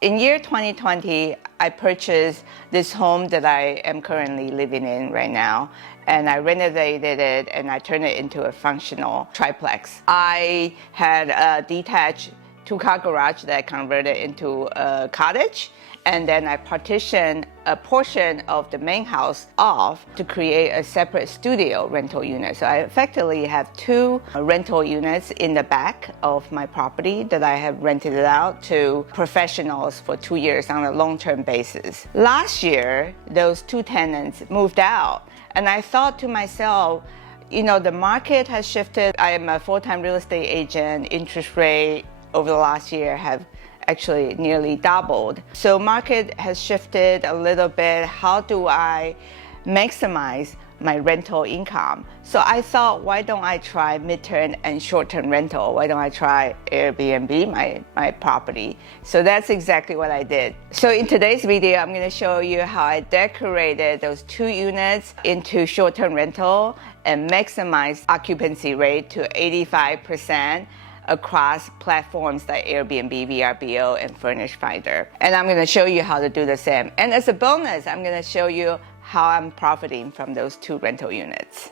In year 2020, I purchased this home that I am currently living in right now, and I renovated it and I turned it into a functional triplex. I had a detached two-car garage that I converted into a cottage, and then I partitioned a portion of the main house off to create a separate studio rental unit. So I effectively have two rental units in the back of my property that I have rented it out to professionals for 2 years on a long-term basis. Last year, those two tenants moved out, and I thought to myself, the market has shifted. I am a full-time real estate agent. Interest rate over the last year have actually nearly doubled. So market has shifted a little bit. How do I maximize my rental income? So I thought, why don't I try mid-term and short-term rental? Why don't I try Airbnb my property? So that's exactly what I did. So in today's video, I'm gonna show you how I decorated those two units into short-term rental and maximize occupancy rate to 85% across platforms like Airbnb, VRBO, and Furnish Finder. And I'm gonna show you how to do the same. And as a bonus, I'm gonna show you how I'm profiting from those two rental units.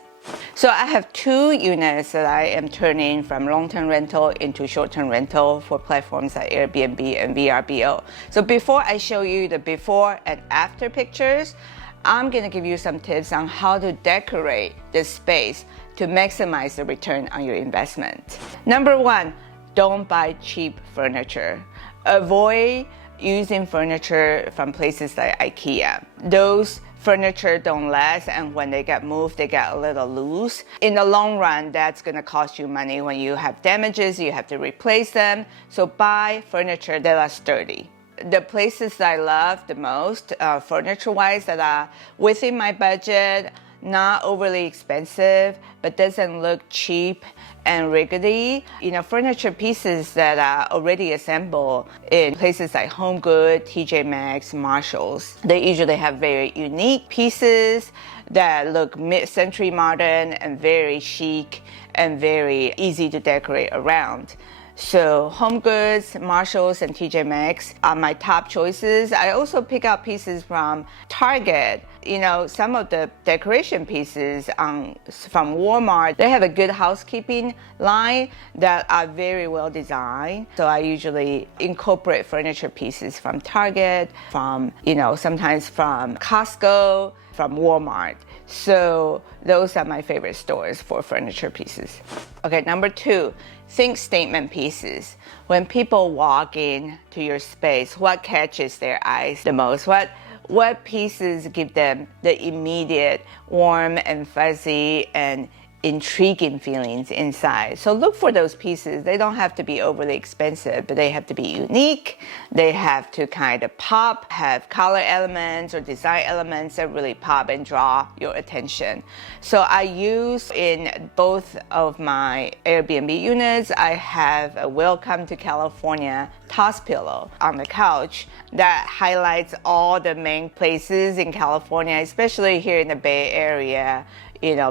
So I have two units that I am turning from long-term rental into short-term rental for platforms like Airbnb and VRBO. So before I show you the before and after pictures, I'm gonna give you some tips on how to decorate this space to maximize the return on your investment. Number one, don't buy cheap furniture. Avoid using furniture from places like IKEA. Those furniture don't last, and when they get moved, they get a little loose. In the long run, that's gonna cost you money. When you have damages, you have to replace them. So buy furniture that are sturdy. The places that I love the most, furniture-wise, that are within my budget, not overly expensive, but doesn't look cheap and rickety. Furniture pieces that are already assembled in places like HomeGood, TJ Maxx, Marshalls. They usually have very unique pieces that look mid-century modern and very chic and very easy to decorate around. So HomeGoods, Marshalls, and TJ Maxx are my top choices. I also pick up pieces from Target. Some of the decoration pieces from Walmart, they have a good housekeeping line that are very well designed. So I usually incorporate furniture pieces from Target, sometimes from Costco, from Walmart. So those are my favorite stores for furniture pieces. Okay, number two, think statement pieces. When people walk into your space, what catches their eyes the most? What pieces give them the immediate warm and fuzzy and intriguing feelings inside? So look for those pieces. They don't have to be overly expensive, but they have to be unique. They have to kind of pop, have color elements or design elements that really pop and draw your attention. So I use in both of my Airbnb units, I have a Welcome to California toss pillow on the couch that highlights all the main places in California, especially here in the Bay Area.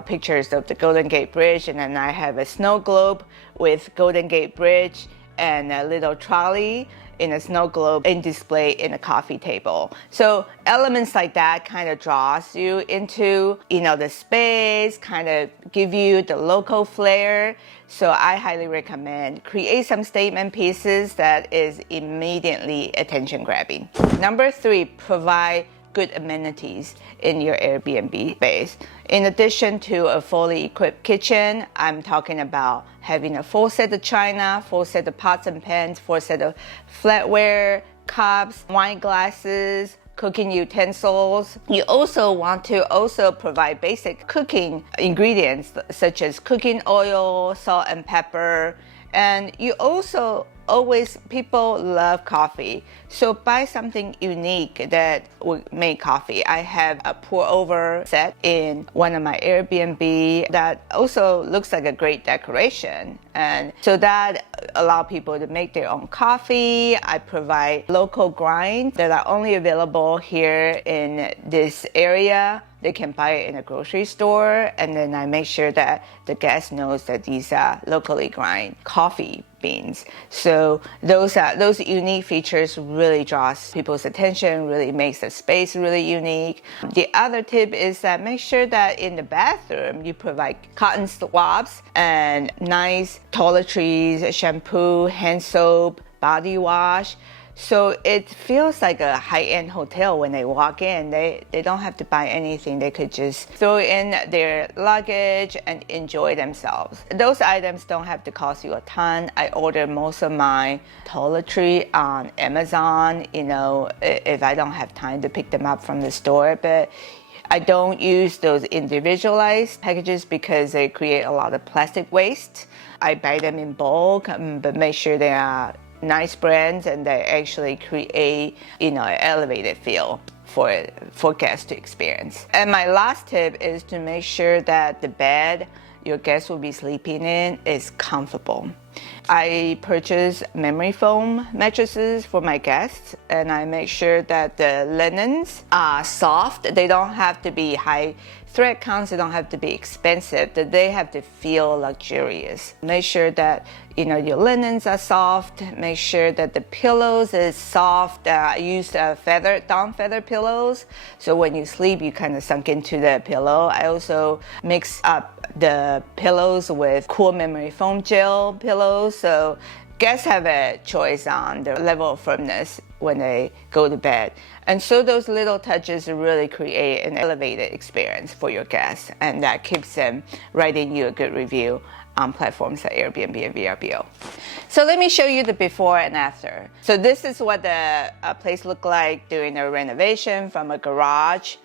Pictures of the Golden Gate Bridge, and then I have a snow globe with Golden Gate Bridge and a little trolley in a snow globe in display in a coffee table. So elements like that kind of draws you into, the space, kind of give you the local flair. So I highly recommend create some statement pieces that is immediately attention grabbing. Number three, provide good amenities in your Airbnb space. In addition to a fully equipped kitchen, I'm talking about having a full set of china, full set of pots and pans, full set of flatware, cups, wine glasses, cooking utensils. You also want to provide basic cooking ingredients such as cooking oil, salt and pepper. And you also people love coffee. So buy something unique that will make coffee. I have a pour over set in one of my Airbnb that also looks like a great decoration. And so that allow people to make their own coffee. I provide local grinds that are only available here in this area. They can buy it in a grocery store, and then I make sure that the guest knows that these are locally grind coffee beans. So those unique features really draws people's attention, really makes the space really unique. The other tip is that make sure that in the bathroom you provide cotton swabs and nice toiletries, shampoo, hand soap, body wash. So it feels like a high-end hotel when they walk in. They don't have to buy anything. They could just throw in their luggage and enjoy themselves. Those items don't have to cost you a ton. I order most of my toiletry on Amazon, if I don't have time to pick them up from the store. But I don't use those individualized packages because they create a lot of plastic waste. I buy them in bulk, but make sure they are nice brands and they actually create an elevated feel for guests to experience. And my last tip is to make sure that the bed your guests will be sleeping in is comfortable. I purchase memory foam mattresses for my guests, and I make sure that the linens are soft. They don't have to be high thread counts, they don't have to be expensive, that they have to feel luxurious. Make sure that your linens are soft. Make sure that the pillows is soft. I use down feather pillows, so when you sleep you kind of sunk into the pillow. I also mix up the pillows with cool memory foam gel pillows, so guests have a choice on the level of firmness when they go to bed. And so those little touches really create an elevated experience for your guests, and that keeps them writing you a good review on platforms like Airbnb and VRBO. So let me show you the before and after. So this is what the place looked like during a renovation from a garage,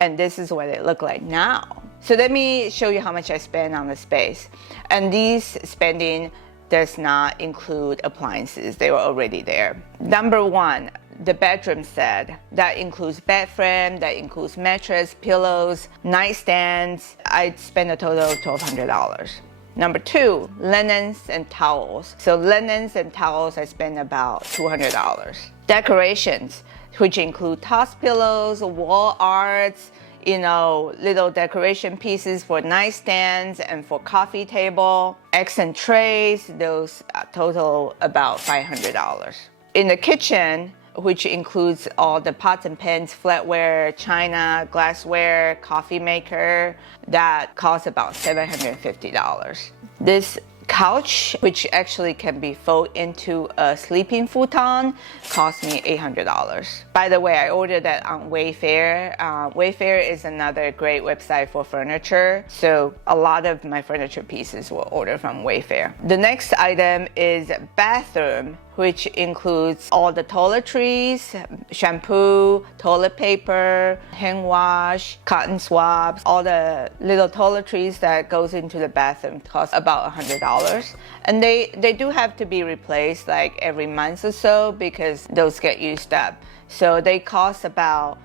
and this is what it looked like now. So let me show you how much I spend on the space. And these spending does not include appliances. They were already there. Number one, the bedroom set. That includes bed frame, that includes mattress, pillows, nightstands. I spent a total of $1,200. Number two, linens and towels. So linens and towels, I spent about $200. Decorations, which include toss pillows, wall arts, little decoration pieces for nightstands and for coffee table, accent trays, those total about $500. In the kitchen, which includes all the pots and pans, flatware, china, glassware, coffee maker, that costs about $750. This couch, which actually can be folded into a sleeping futon, cost me $800. By the way, I ordered that on Wayfair. Wayfair is another great website for furniture, so a lot of my furniture pieces were ordered from Wayfair. The next item is bathroom, which includes all the toiletries, shampoo, toilet paper, hand wash, cotton swabs, all the little toiletries that goes into the bathroom cost about $100. And they do have to be replaced like every month or so because those get used up. So they cost about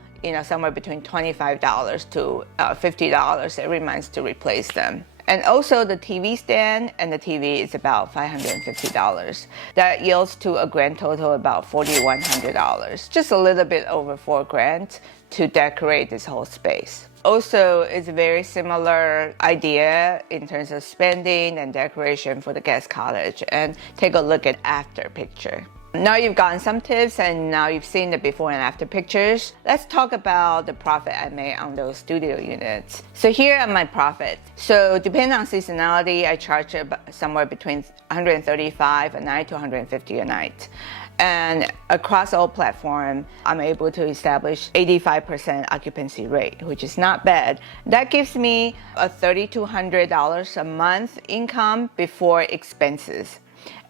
somewhere between $25 to $50 every month to replace them. And also the TV stand and the TV is about $550. That yields to a grand total about $4,100. Just a little bit over $4,000 to decorate this whole space. Also, it's a very similar idea in terms of spending and decoration for the guest cottage. And take a look at after picture. Now you've gotten some tips and now you've seen the before and after pictures. Let's talk about the profit I made on those studio units. So here are my profits. So depending on seasonality, I charge somewhere between $135 a night to $150 a night. And across all platforms, I'm able to establish 85% occupancy rate, which is not bad. That gives me a $3,200 a month income before expenses.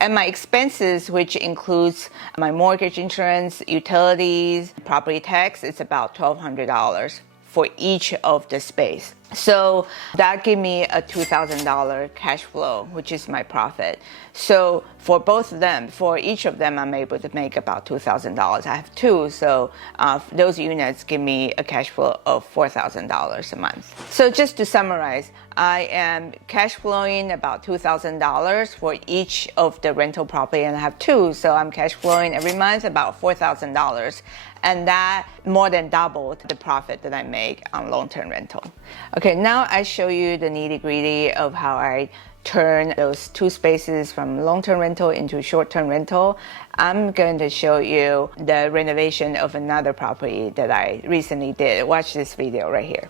And my expenses, which includes my mortgage insurance, utilities, property tax, it's about $1,200 for each of the space. So that gave me a $2,000 cash flow, which is my profit. So for both of them, for each of them, I'm able to make about $2,000. I have two, so those units give me a cash flow of $4,000 a month. So just to summarize, I am cash flowing about $2,000 for each of the rental property, and I have two, so I'm cash flowing every month about $4,000. And that more than doubled the profit that I make on long-term rental. Okay, now I show you the nitty-gritty of how I turn those 2 spaces from long-term rental into short-term rental. I'm going to show you the renovation of another property that I recently did. Watch this video right here.